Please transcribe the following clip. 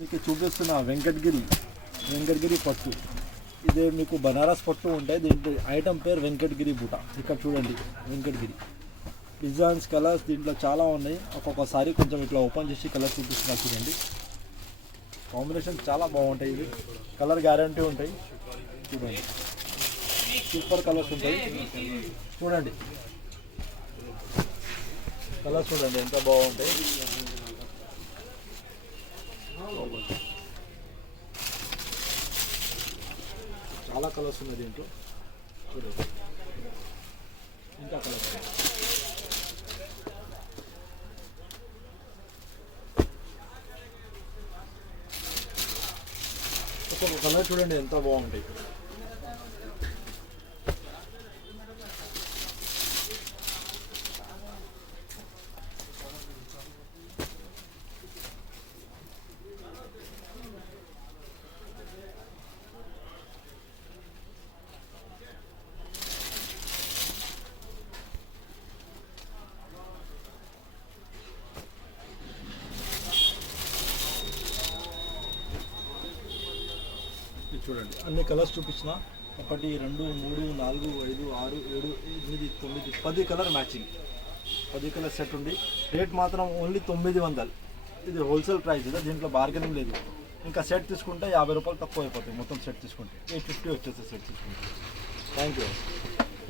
మీకు చూపిస్తున్న వెంకటగిరి పట్టు. ఇదే మీకు బనారస్ పట్టు ఉంటాయి. దీంట్లో ఐటమ్ పేరు వెంకటగిరి బూట. ఇక్కడ చూడండి వెంకటగిరి డిజైన్స్, కలర్స్ దీంట్లో చాలా ఉన్నాయి. ఒక్కొక్కసారి కొంచెం ఇట్లా ఓపెన్ చేసి కలర్ చూపిస్తున్నా చూడండి. కాంబినేషన్ చాలా బాగుంటాయి. ఇవి కలర్ గ్యారంటీ ఉంటాయి. చూడండి సూపర్ కలర్స్ ఉంటాయి. చూడండి కలర్స్ చూడండి ఎంత బాగుంటాయి. చాలా కలర్స్ ఉన్నాయి దీంట్లో. చూడండి ఇంకా కలర్స్ ఒక్కొక్క కలర్ చూడండి ఎంత బాగుంటాయి. చూడండి అన్ని కలర్స్ చూపించిన 1 2 3 4 5 6 7 8 9 10 కలర్ మ్యాచింగ్. 10 కలర్ సెట్ ఉంది. రేట్ మాత్రం ఓన్లీ 900. ఇది హోల్సేల్ ప్రైస్. ఇది దీంట్లో బార్గెనింగ్ లేదు. ఇంకా సెట్ తీసుకుంటే 50 రూపాయలు తక్కువ అయిపోతాయి. మొత్తం సెట్ తీసుకుంటే 850 వచ్చేస్తుంది సెట్ తీసుకుంటే. Thank you.